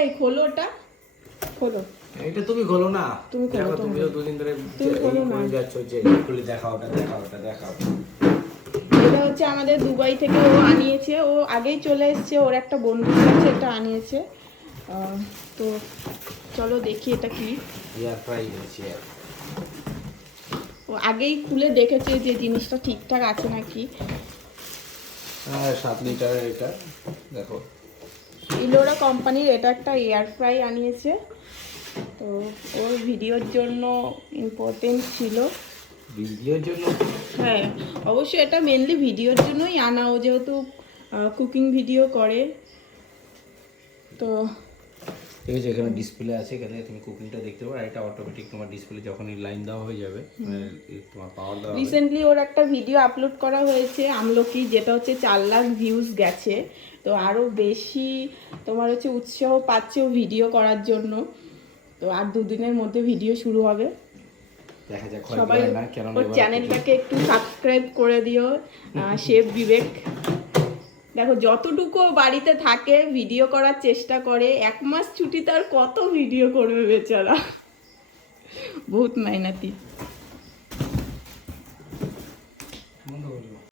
এই খোলো ওটা, খোলো। এটা তুমি খোলো না, তুমি খোলো, দেখো তুমিও দুদিন ধরে তুমি খোলো না। করে যাচ্ছ যে খুলে দেখাও, ওটা দেখাও, ওটা দেখাও। এটা হচ্ছে আমাদের দুবাই থেকে ও আনিয়েছে, ও আগেই চলে এসেছে, ওর একটা বন্ধুর কাছে এটা আনিয়েছে। তো চলো দেখি এটা কি। এয়ার ফ্রাই হচ্ছে, ও আগেই খুলে দেখেছে যে জিনিসটা ঠিকঠাক আছে নাকি। 7 লিটারের এটা দেখো। ইলোরা কোম্পানির এটা একটা এয়ার ফ্রাই আনিয়েছে, তো ওর ভিডিওর জন্য ইম্পর্টেন্ট ছিল। ভিডিওর জন্য? হ্যাঁ অবশ্যই, এটা মেনলি ভিডিওর জন্যই আনা, ও যেহেতু কুকিং ভিডিও করে। তো ঠিক আছে, এখানে ডিসপ্লে আছে, এখানে তুমি কুকিংটা দেখতে পারো। আর এটা অটোমেটিক তোমার ডিসপ্লে যখনই লাইন দেওয়া হয়ে যাবে, মানে তোমার পাওয়ার দেওয়া হবে। রিসেন্টলি ওর একটা ভিডিও আপলোড করা হয়েছে আমলকি, যেটা হচ্ছে 4 লাখ ভিউজ গেছে। তো আরও বেশি তোমার হচ্ছে উৎসাহ পাচ্ছে ও ভিডিও করার জন্য। তো আর 2 দিনের মধ্যে ভিডিও শুরু হবে। দেখা যাক সবাই না কেন ওর চ্যানেলটাকে একটু সাবস্ক্রাইব করে দিও, শেফ বিবেক। দেখো যতটুকু ও বাড়িতে থাকে ভিডিও করার চেষ্টা করে, 1 মাস ছুটি তার কত ভিডিও করবে বেচারা, বহুত মেহনতি। বন্ধ করবো।